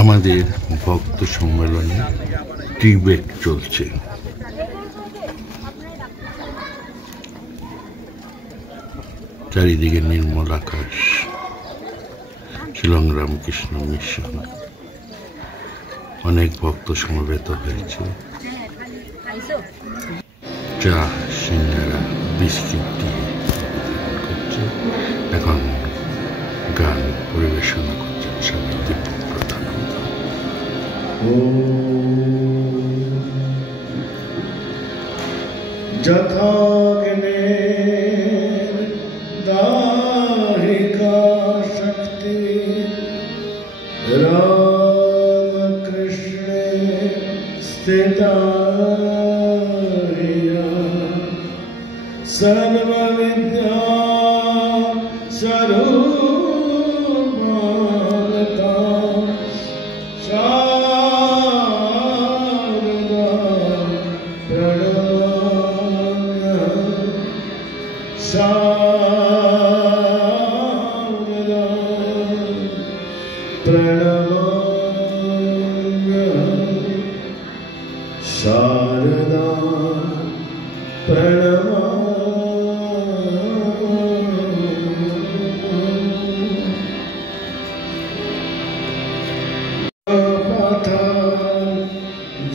আমাদের ভক্ত সম্মেলনে ডিবেট চলছে। চারিদিকে নির্মল আকাশ, শিলং রামকৃষ্ণ মিশন, অনেক ভক্ত সমবেত হয়েছে। চা, সিঙ্গারা, বিস্কিট দিয়ে করছে। এখন গান পরিবেশনা করছেন স্বামী দীপক প্রধানন্দ। যথাগ্নে দাহিকা শক্তি রামকৃষ্ণে স্থিতা सर्वविद्या स्वरूपा शारदा प्रणमाम्य शारदा प्रणमाम्य शारदा प्रणमाम्य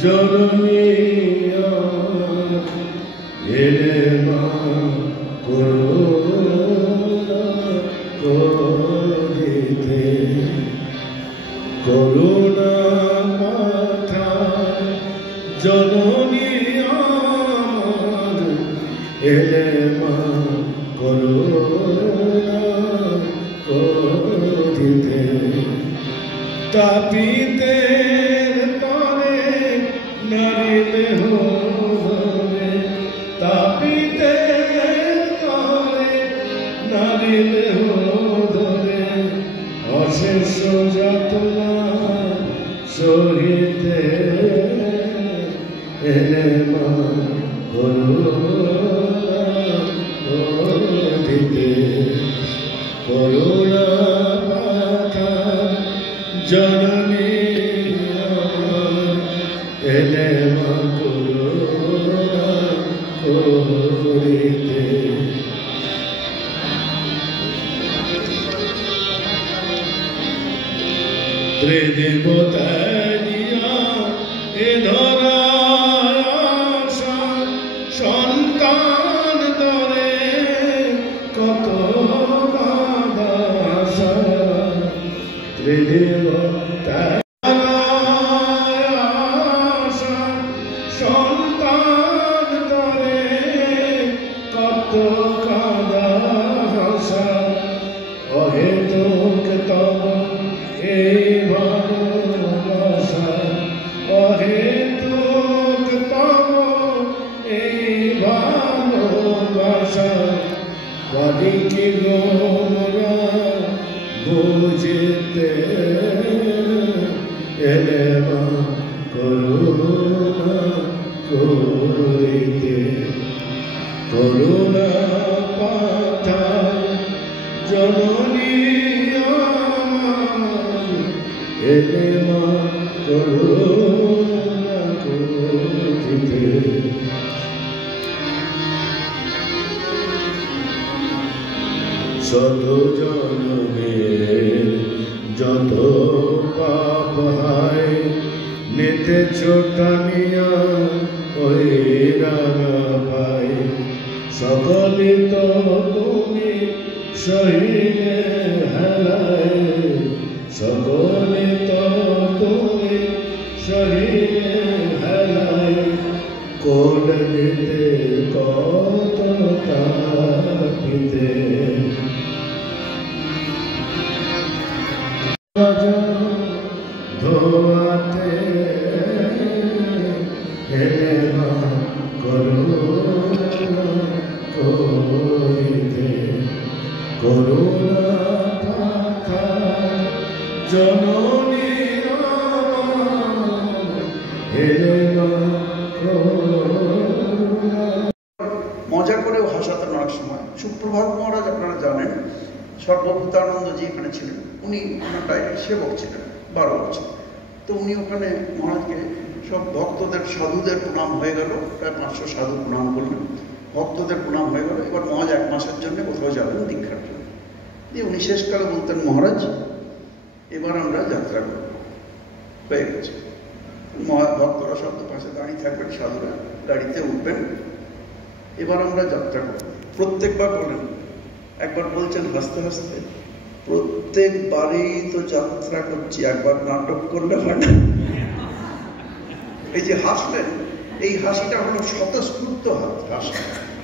जननी एले करुणा करिते करुणा माथा जननी एले करुणा करिते तापिते नारिले हो धरे तापिते नारिले हो धरे अशेष यातना सहिते एले मा करुणा करिते करुणा माथा जननी एले मा करुणा करिते त्रिदेवतानिया ए धराय सन्तान दरे कत दासा त्रिदेवता সন্তান দরে কত কাঁদা হাসা অহেতুক তব এই ভালোবাসা অহেতুক তব এই ভালোবাসা কবি কি গোরা বুঝতে এলে মা করুণা করিতে করুণা পাথা জননী এলে মা করুণা করিতে শত জনমের যত পাপ হয় নিতে ছোটানিয়া ওই রাঙা ভাই সকলে তো তুমি সহিলে হেলায় সকলে তো তুমি সহিলে হেলায় কোন নিতে কত তাপিতে ধোয়াতে এলে মা করুণা করিতে করুণা পাথা জননী এলে মা করুণা। মজা করেও হাসাতেন অনেক সময়। সুপ্রভাত মহারাজ আপনারা জানেন, সর্বভূতানন্দজি এখানে ছিলেন, উনি ওনার ডাইরেক্ট সেবক ছিলেন। 12 বছর। তো উনি ওখানে মহারাজকে সব ভক্তদের সাধুদের প্রণাম হয়ে গেল, প্রায় 500 সাধু প্রণাম করলেন, ভক্তদের প্রণাম হয়ে গেল। এবার মহারাজ 1 মাসের জন্য কোথাও যাবেন দীক্ষার জন্য। দিয়ে উনি শেষকালে বলতেন, মহারাজ এবার আমরা যাত্রা করব, হয়ে গেছে। ভক্তরা সব পাশে দাঁড়িয়ে থাকবেন, সাধুরা গাড়িতে উঠবেন, এবার আমরা যাত্রা করব। প্রত্যেকবার বলেন, একবার বলছেন হাসতে হাসতে, প্রত্যেকবারই তো যাত্রা করছি, একবার নাটক করলে হয় না। এই যে হাসলেন, এই হাসিটা হলো স্বতঃস্ফূর্ত হাসি।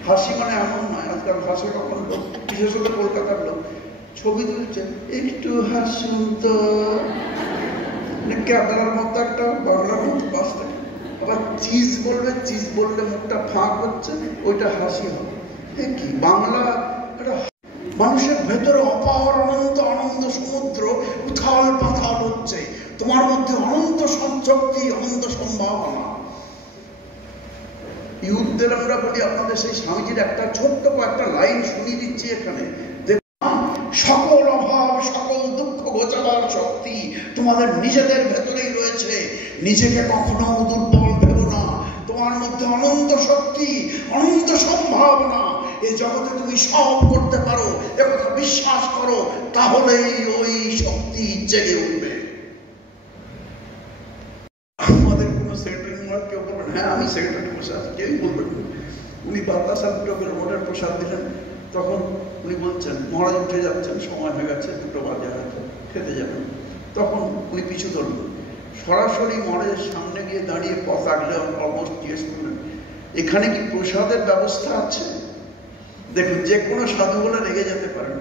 হাসি মানে এমন নয়, আজকাল হাসে কখন লোক, বিশেষত কলকাতার লোক ছবি তুলছে, একটু হাসুন তো, ক্যামেরার মতো একটা বাংলার মতো বাস থাকে। আবার চিজ বলবে, চিজ বললে মুখটা ফাঁক হচ্ছে, ওইটা হাসি হবে। কি বাংলা, মানুষের ভেতরে অপার অনন্ত আনন্দ সমুদ্র উথাল পাথাল হচ্ছে, তোমার মধ্যে অনন্ত শক্তি, অনন্ত সম্ভাবনা। ইউথদের আমরা বলি, আপনাদের সেই স্বামীজির একটা ছোট্ট কয়েকটা লাইন শুনিয়ে দিচ্ছি এখানে। সকল অভাব, সকল দুঃখ ঘোচাবার শক্তি তোমাদের নিজেদের ভেতরেই রয়েছে। নিজেকে কখনো দুর্বল ভেবো না, তোমার মধ্যে অনন্ত শক্তি, অনন্ত সম্ভাবনা। এই জগতে তুমি সব করতে পারো, একথা বিশ্বাস করো, তাহলেই ওই শক্তি জেগে উঠবে। আমাদের কোনো সেক্রেটারি মহারাজ কেউ বলবেন, হ্যাঁ আমি সেক্রেটারি বসে আছি, কেউই বলবেন। উনি বাতাসা রোডের প্রসাদ দিলেন, তখন উনি বলছেন, মহারাজ উঠে যাচ্ছেন, সময় হয়ে গেছে, 2টো বাজে হয়তো, খেতে যাবেন। তখন উনি পিছু ধরলেন, সরাসরি মহারাজের সামনে গিয়ে দাঁড়িয়ে পথ আগলে অলমোস্ট জিজ্ঞেস করলেন, এখানে কি প্রসাদের ব্যবস্থা আছে? দেখুন, যে কোনো সাধু বলে রেগে যেতে পারেন,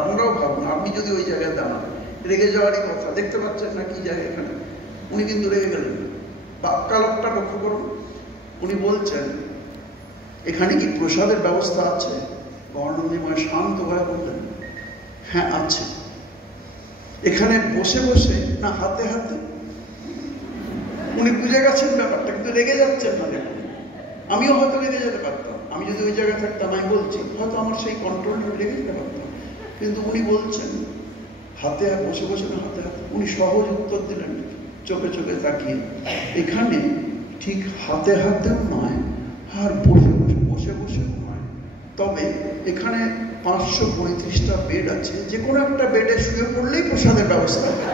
আপনারাও ভাবুন, আপনি যদি ওই জায়গায় দাঁড়ান, রেগে যাওয়ারই কথা। দেখতে পাচ্ছেন না কি জায়গা এখানে, উনি কিন্তু রেগে গেলেন। বাক্যালোকটা লক্ষ্য করুন, উনি বলছেন, এখানে কি প্রসাদের ব্যবস্থা আছে? গৌরানন্দময় শান্ত ভাবে বললেন, হ্যাঁ আছে। এখানে বসে বসে না হাতে হাতে? উনি বুঝে গেছেন ব্যাপারটা, কিন্তু রেগে যাচ্ছেন না। দেখুন, আমিও হয়তো রেগে যেতে পারতাম, আমি যদি ওই জায়গায় থাকতাম, আমি বলছি, হয়তো আমার সেই কন্ট্রোলটা রেগে যেতে পারতাম। কিন্তু উনি বলছেন হাতে বসে বসে না হাতে হাতে। উনি সহজ উত্তর দিলেন, চোখে চোখে তাকিয়ে, এখানে ঠিক হাতে হাতেও নয়, আর বসে বসে বসে বসেও নয়, তবে এখানে 535টা বেড আছে, যে কোনো একটা বেডে শুয়ে পড়লেই প্রসাদের ব্যবস্থা হবে।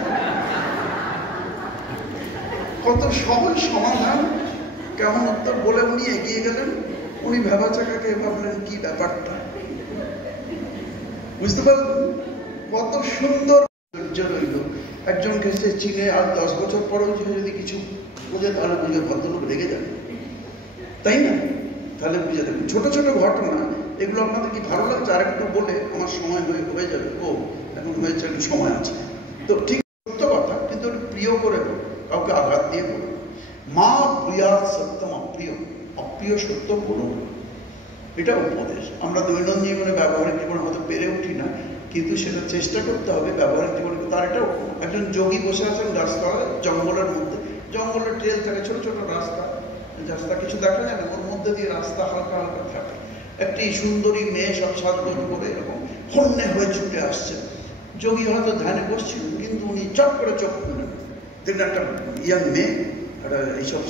কত সহজ সমাধান, কেমন উত্তর বলে উনি এগিয়ে গেলেন। উনি ভেবাচাকাকে ভাবলেন, কি ব্যাপারটা, বুঝতে পারলেন? কত সুন্দর রইল। একজনকে সে চিনে আর 10 বছর পরেও যদি কিছু বোঝে, তাহলে বুঝে ভদ্রলোক রেগে যাবে, তাই না? তাহলে বুঝে দেবেন। ছোট ছোট ঘটনা এগুলো আপনাদের কি ভালো লাগছে? আর একটু বলে আমার সময় হয়ে যাবে। ও এখন হয়েছে, একটু সময় আছে তো, ঠিক সত্য কথা, কিন্তু একটু প্রিয় করে বলো, কাউকে আঘাত দিয়ে বলো। মা প্রিয়া সত্যম অপ্রিয়, অপ্রিয় সত্য বলো, এটা উপদেশ। আমরা দৈনন্দিন জীবনে, ব্যবহারিক জীবনে হয়তো পেরে উঠি না, কিন্তু সেটা চেষ্টা করতে হবে ব্যবহারিক জীবনে। তার এটা একজন যোগী বসে আছেন গাছতলায়, জঙ্গলের মধ্যে, জঙ্গলের ট্রেল থাকে, ছোট ছোট রাস্তা, কিছু দেখা যায় না, ওর মধ্যে দিয়ে রাস্তা হালকা হালকা থাকে। একটি সুন্দরী মেয়ে সব সাজগোজ করে এরকম হন্যে হয়ে ছুটে আসছে। যোগী হয়তো ধ্যানে বসছিল, কিন্তু উনি চট করে চোখ খুললেন, দেখলেন একটা ইয়াং মেয়ে একটা এইসব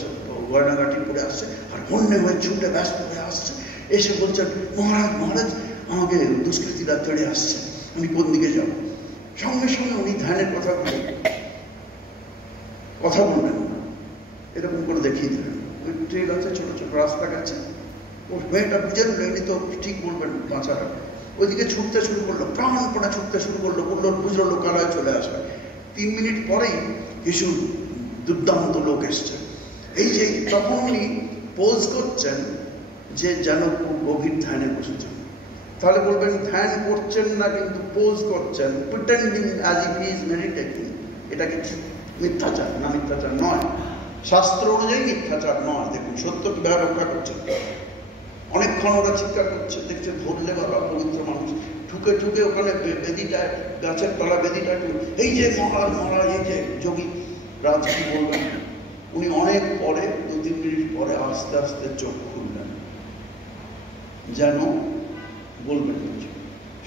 গয়নাগাটি পরে আসছে, আর হন্যে হয়ে ছুটে ব্যস্ত হয়ে আসছে। এসে বলছেন, মহারাজ মহারাজ, আমাকে দুষ্কৃতীরা তেড়ে আসছে, আমি কোন দিকে যাব? সঙ্গে সঙ্গে উনি ধ্যানের কথা বলবেন না, এরকম করে দেখিয়ে দিলেন। ওই ট্রেল আছে, ছোট ছোট রাস্তা গেছে, ও মেয়েটা বুঝে নিল এমনি তো ঠিক বলবেন বাঁচাটা, ওইদিকে ছুটতে শুরু করলো, প্রাণপণে ছুটতে শুরু করলো, বুঝলো লোকালয়ে চলে আসবে। 3 মিনিট পরেই কিছু দুর্দান্ত লোক এসছে। এই যে তখন উনি পোজ করছেন, যে যেন খুব গভীর ধ্যানে বসেছেন। তাহলে বলবেন ধ্যান করছেন না, কিন্তু পোজ করছেন, pretending as if he is meditating. এটা কি মিথ্যাচার? না, মিথ্যাচার নয়, শাস্ত্র অনুযায়ী মিথ্যাচার নয়। দেখুন সত্য কিভাবে রক্ষা করছেন। অনেকক্ষণ ওরা চিৎকার করছে, দেখছে ধরলে বাবা পবিত্র মানুষ, ঠুকে ঠুকে ওখানে বেদিটা, গাছের তলা বেদিটা, এই যে মহারাজ মহারাজ, এই যে যোগী রাজ, কি বলবেন? উনি অনেক পরে, 2-3 মিনিট পরে আস্তে আস্তে চোখ খুললেন, যেন বলবেন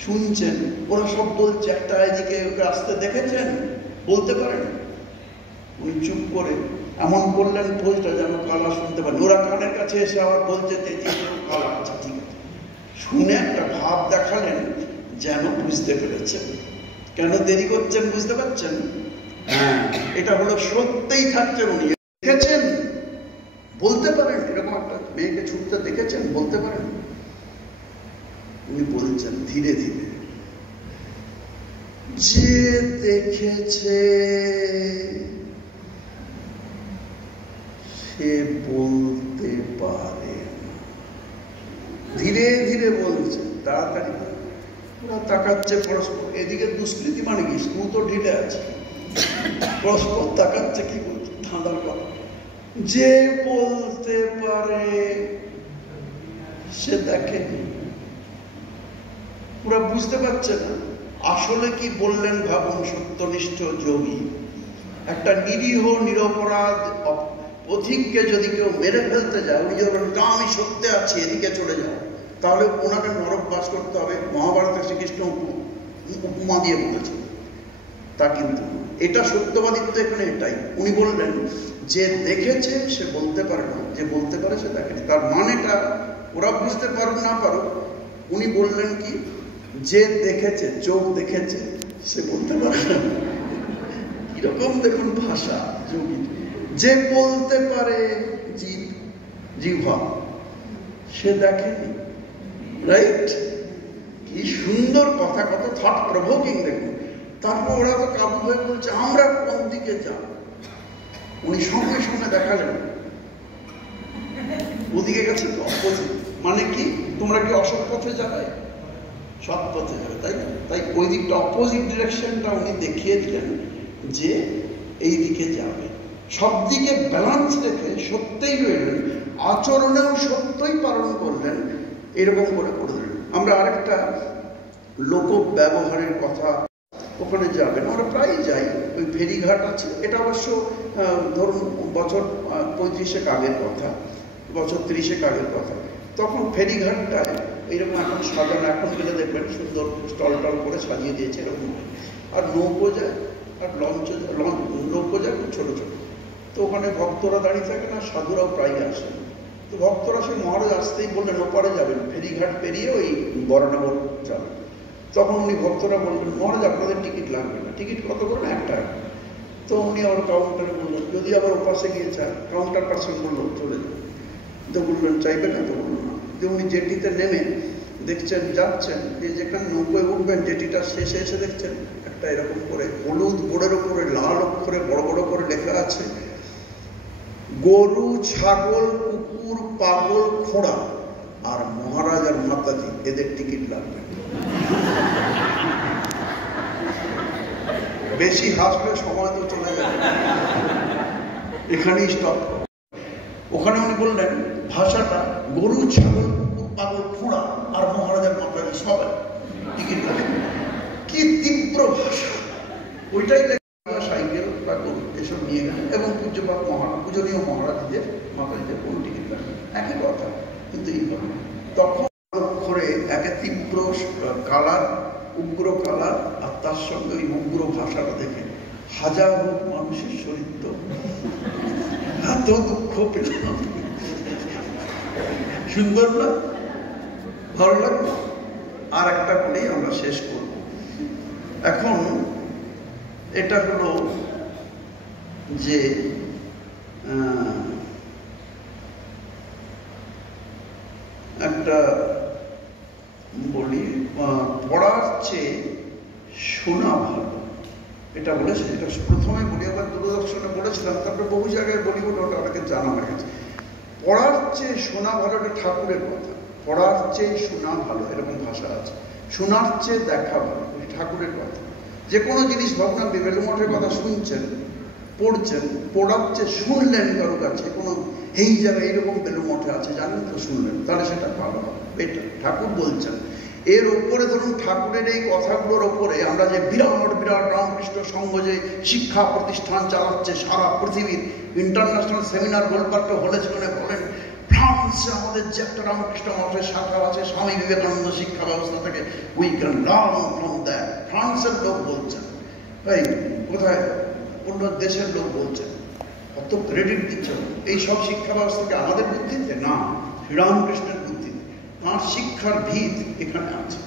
শুনছেন। ওরা সব বলছে, একটা এদিকে ওকে আসতে দেখেছেন, বলতে পারেন উনি চুপ করে এমন করলেন পোজটা যেন কালা শুনতে পারেন। ওরা কানের কাছে এসে আবার বলছে যে কালা, আচ্ছা ঠিক আছে। শুনে একটা ভাব দেখালেন যেন বুঝতে পেরেছেন। কেন দেরি করছেন বুঝতে পারছেন? হ্যাঁ, এটা হলো সত্যিই থাকছেন উনি। দেখেছেন, বলতে পারেন এরকম একটা মেয়েকে ছুটতে দেখেছেন, বলতে পারেন? উনি বলছেন ধীরে ধীরে, যে দেখেছে সে বলতে পারে না। ধীরে ধীরে বলছে, তাড়াতাড়ি। ওরা তাকাচ্ছে পরস্পর, এদিকে দুষ্কৃতি মানে কি, স্ক্রু তো ঢিলে আছে, পরস্পর তাকাচ্ছে, কি বলছে ধাঁধার কথা। যে বলতে পারে সে দেখেনি। ওরা বুঝতে পারছে না আসলে কি বললেন। ভাবুন, সত্যনিষ্ঠ যোগী একটা নিরীহ নিরপরাধ পথিককে যদি কেউ মেরে ফেলতে যায়, উনি যদি বলেন আমি সত্যে আছি, এদিকে চলে যাও, তাহলে ওনাকে নরক বাস করতে হবে। মহাভারতে শ্রীকৃষ্ণ উপমা দিয়ে বলেছেন। তা কিন্তু এটা সত্যবাদিত্ব এখানে এটাই। উনি বললেন যে দেখেছে সে বলতে পারে না, যে বলতে পারে সে দেখেনি। তার মানেটা ওরা বুঝতে পারুক না পারুক, উনি বললেন কি, যে দেখেছে, চোখ দেখেছে, সে বলতে পারে না। কিরকম দেখুন ভাষা যোগী। যে বলতে পারে জিহ্বা, সে দেখেনি। রাইট? কি সুন্দর কথা, কত থট প্রভোকিং দেখুন। তারপর ওরা তো কাবু হয়ে বলছে আমরা কোন দিকে যাব। উনি সঙ্গে সঙ্গে দেখালেন ওদিকে গেছে তো অপোজিট। মানে কি, তোমরা কি অসৎ পথে যাবে, সৎ পথে যাবে, তাই না? তাই ওই দিকটা অপোজিট ডিরেকশনটা উনি দেখিয়ে দিলেন যে এই দিকে যাবে। সব দিকে ব্যালান্স রেখে সত্যই রইলেন, আচরণেও সত্যই পালন করলেন, এরকম করে করে দিলেন। আমরা আরেকটা লোক ব্যবহারের কথা, ওখানে যাবেন, আমরা প্রায় যাই, ওই ফেরিঘাট আছে। এটা অবশ্য ধরুন বছর 35 আগের কথা, বছর 30 আগের কথা। তখন ফেরিঘাটটায় এইরকম এখন সাজানো, এখন গেলে দেখবেন সুন্দর স্টল টল করে সাজিয়ে দিয়েছে এরকম। আর নৌকো যায়, আর নৌকো যায় খুব ছোটো ছোটো। তো ওখানে ভক্তরা দাঁড়িয়ে থাকে না, সাধুরাও প্রায় আসেন। তো ভক্তরা সে মহারাজ আসতেই বললেন ওপারে যাবেন, ফেরিঘাট পেরিয়ে ওই বরানগর যাবেন। তখন উনি ভক্তরা বললেন মহারাজ আপনাদের টিকিট লাগবে না। টিকিট কত করে? 1 টাকা। তো উনি আবার কাউন্টারে বললেন, যদি আবার ওপাশে গিয়ে চান, কাউন্টার পার্সন বললো চলে যান। তো বললেন চাইবে না? তো বললো না। যে উনি জেটিতে নেমে দেখছেন, যাচ্ছেন, যেখানে নৌকোয় উঠবেন, জেটিটা শেষে এসে দেখছেন একটা এরকম করে হলুদ বোর্ডের উপরে লাল অক্ষরে বড় বড় করে লেখা আছে, গরু, ছাগল, কুকুর, পাগল, ঘোড়া আর মহারাজ আর মাতাজি, এদের টিকিট লাগবে। বেশি হাসলে সময় তো চলে যাবে, এখানেই স্টপ। ওখানে উনি বললেন ভাষাটা গরু, ছাগল, কুকুর, পাগল, ঘোড়া আর মহারাজার মাতাজি সবাই টিকিট লাগবে। কি তীব্র ভাষা! ওইটাই সাইকেল বা গরু এসব নিয়ে গেলেন এবং পূজনীয় মহারাজদের মাতাজিদের কোন টিকিট লাগবে, একই কথা। কিন্তু এইভাবে তখন অক্ষরে একে তীব্র কালার, উগ্র কালার, আর তার সঙ্গে ওই উগ্র ভাষাটা দেখে হাজার মানুষের শরীর তো এত দুঃখ পেলাম। সুন্দর না? ভালো লাগলো? আর একটা বলেই আমরা শেষ করব। এখন এটা হলো যে একটা বলি, পড়ার চেয়ে শোনা ভালো, এটা বলেছে। এটা প্রথমে বলি, আবার দূরদর্শনে বলেছিলাম, তারপরে বহু জায়গায় বলি বলে ওটা অনেকে জানা হয়ে গেছে। পড়ার চেয়ে শোনা ভালো, এটা ঠাকুরের কথা। পড়ার চেয়ে শোনা ভালো, এরকম ভাষা আছে। শোনার চেয়ে দেখা ভালো, ঠাকুরের কথা। যে কোনো জিনিস ভাবনা, বেলু মঠের কথা শুনছেন, পড়ছেন, পড়ার চেয়ে শুনলেন কারো কাছে, কোনো এই জায়গায় এইরকম বেলু মঠে আছে জানেন তো, শুনলেন, তাহলে সেটা ভালো হবে। এটা ঠাকুর বলছেন। এর ওপরে ধরুন ঠাকুরের এই কথাগুলোর ওপরে আমরা যে বিরাট বিরাট রামকৃষ্ণ সংঘ যে শিক্ষা প্রতিষ্ঠান চালাচ্ছে সারা পৃথিবীর, ইন্টারন্যাশনাল সেমিনার গোলপার্কে হলে সেখানে বলেন ফ্রান্সে আমাদের যে একটা রামকৃষ্ণ মঠের শাখা আছে, স্বামী বিবেকানন্দ শিক্ষা ব্যবস্থা থেকে, we can learn from that. ফ্রান্সের লোক বলছেন, তাই কোথায় অন্য দেশের লোক বলছেন, কত ক্রেডিট দিচ্ছ। এই সব শিক্ষা ব্যবস্থাকে আমাদের বুদ্ধিতে না, শ্রীরামকৃষ্ণের বুদ্ধিতে। তাঁর শিক্ষার ভিত এখানে আছে।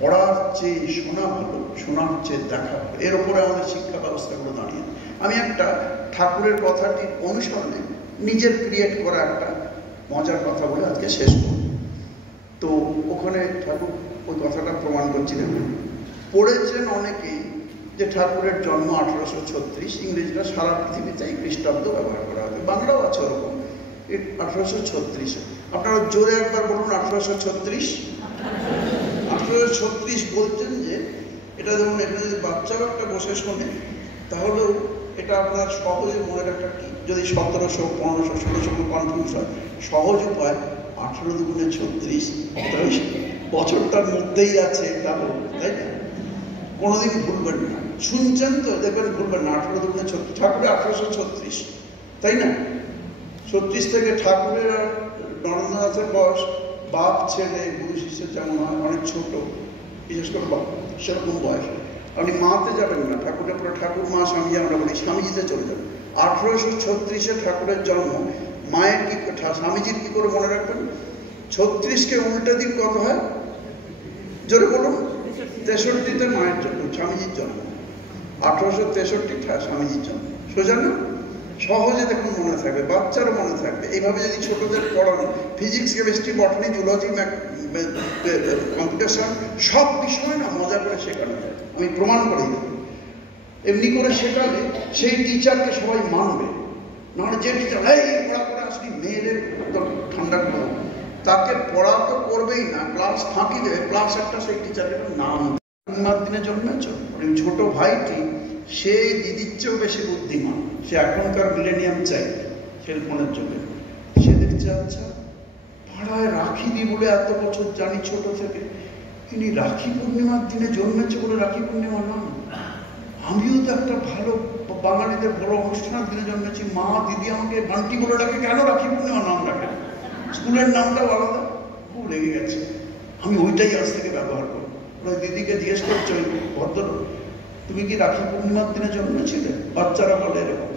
পড়ার চেয়ে শোনা ভালো, শোনার চেয়ে দেখা ভালো, এর ওপরে আমাদের শিক্ষা ব্যবস্থাগুলো দাঁড়িয়ে। আমি একটা ঠাকুরের কথাটির অনুসরণে নিজের ক্রিয়েট করা একটা মজার কথা বলে আজকে শেষ করব। তো ওখানে ঠাকুর ওই কথাটা প্রমাণ করছিলেন। পড়েছেন অনেকেই যে ঠাকুরের জন্ম 1836, ইংরেজরা সারা পৃথিবীতে এই খ্রিস্টাব্দ ব্যবহার করা হবে, বাংলাও আছে ওরকম 1836। আপনারা জোরে একবার বলুন 1836। 1836 বলছেন যে এটা যেমন এখানে যদি বাচ্চাও একটা বসে শোনে তাহলেও এটা আপনার সহজে মনে রাখা কি, যদি 1700, 1500, 1600 কনফিউজ হয়, সহজ উপায় 18 দুগুণে 36, বছরটার মধ্যেই আছে, এটা হলো, তাই না? কোনোদিন ভুলবেন না, শুনছেন তো দেখবেন ভুলবেন না। 18 দুগুণে 36, ঠাকুরের 1836, তাই না? 36 থেকে ঠাকুরের আর নরেন্দ্রনাথের বয়স বাপ ছেলে গুরু শিষ্যের যেমন হয় অনেক ছোট, বিশেষ করে বাপ সেরকম বয়স। আপনি মাতে যাবেন না, ঠাকুরের পরে ঠাকুর মা স্বামী আমরা বলি, স্বামীজিতে চলে যাবেন। 1836-এ ঠাকুরের জন্ম, মায়ের কি স্বামীজির কি করে মনে রাখবেন? 36-কে উল্টে দিন কত হয় জোরে বলুন? 63-তে মায়ের জন্ম, স্বামীজির জন্ম। 1863 স্বামীজির জন্ম। সোজা না? সহজে দেখুন মনে থাকবে, বাচ্চারও মনে থাকবে। এইভাবে যদি ছোটদের পড়ান, physics, chemistry, botany, zoology, computer science, সব বিষয় না মজা করে শেখানো যায়। আমি প্রমাণ করে দেব। এমনি করে শেখালে সেই টিচারকে সবাই মানবে। নাহলে যে টিচার এই পড়া করে আসলি মেয়েদের ঠান্ডা করো, তাকে পড়া তো করবেই না, ক্লাস ফাঁকি দেবে, ক্লাস একটা সেই টিচারের নাম। পূর্ণিমার দিনে জন্মেছ, ছোট ভাইটি সে দিদির চেয়েও বেশি বুদ্ধিমান, সে এখনকার মিলেনিয়াম চাই সেলফোনের জন্য। সে দেখছে আচ্ছা পাড়ায় রাখি দি বলে এত বছর জানি ছোট থেকে, ইনি রাখি পূর্ণিমার দিনে জন্মেছে বলে রাখি পূর্ণিমা নাম। আমিও তো একটা ভালো বাঙালিদের বড় অনুষ্ঠানের দিনে জন্মেছি, মা দিদি আমাকে বান্টি বলে ডাকে, কেন রাখি পূর্ণিমা নাম রাখে? স্কুলের নামটাও আলাদা। খুব লেগে গেছে, আমি ওইটাই আজ থেকে ব্যবহার করবো। দিদিকে জিজ্ঞেস করছে ওই ভদ্রলোক, তুমি কি রাখি পূর্ণিমার দিনে জন্মেছিলে? বাচ্চারা বলে এরকম,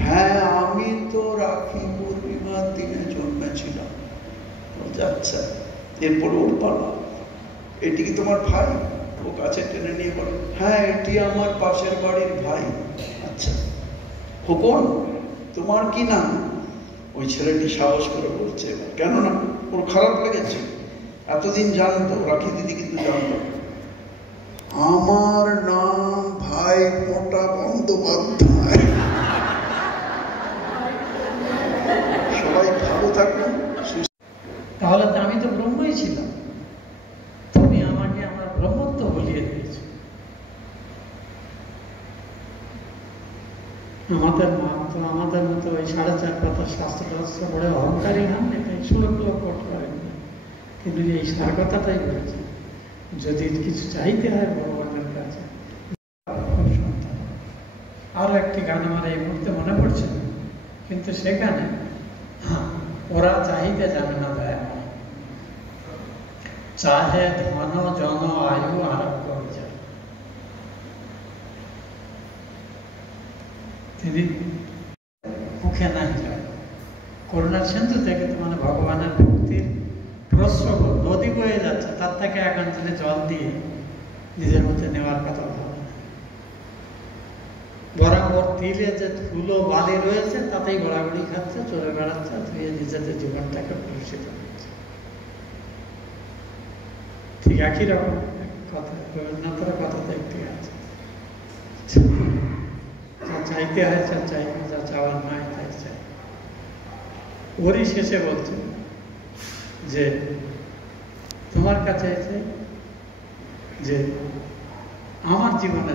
হ্যাঁ আমি তো রাখি পূর্ণিমার দিনে জন্মেছিলাম। আচ্ছা, এরপর ওর পালা, এটি কি তোমার ভাই? ও কাছে টেনে নিয়ে বলে, হ্যাঁ এটি আমার পাশের বাড়ির ভাই। আচ্ছা খোকন তোমার কি নাম? ওই ছেলেটি সাহস করে বলছে, কেন না? ওর খারাপ লেগেছে, এতদিন জানতো, রাখি দিদি কিন্তু জানতো। আমার নাম ভাই মোটা বন্দ্যোপাধ্যায়। সবাই ভালো থাকুন। তাহলে তো আমি তো ব্রহ্মই ছিলাম, তুমি আমাকে আমার ব্রহ্মত্ব বলিয়ে দিয়েছো। আমাদের মতো ওই 4.5 পাতা শাস্ত্র পড়ে অহংকারী হন, এটাই শ্লোক কোট করেন না, কিন্তু এই সার কথাটাই বলেছে, যদি কিছু চাইতে হয় ভগবানের কাছে। আরো একটি গান আমার এই মুহূর্তে মনে পড়ছে না, কিন্তু সেখানে ওরা চাহিতে যাবে না দয়া, চাহে ধন জন আয়ু আরোগ্য বিচার। তিনি মুখে নাই যায়, করুণার সিন্ধু থেকে তো মানে ভগবানের ভক্তির প্রস্রব নদী বয়ে যাচ্ছে, তার থেকে এখন তিনি জল দিয়ে নিজের মধ্যে নেওয়ার কথা ভাবে, বরং ওর তীরে যে ধুলো বালি রয়েছে তাতেই ঘোরাঘুরি খাচ্ছে, চলে বেড়াচ্ছে, ধুয়ে নিজেদের জীবনটাকে কলুষিত করছে। ঠিক একই রকম কথা রবীন্দ্রনাথের কথাতে একটি আছে, যা চাইতে হয় যা চাইবে, যা চাওয়ার নয় তাই চাই। ওরই শেষে বলছে যে তোমার কাছে এসে যে আমার জীবনে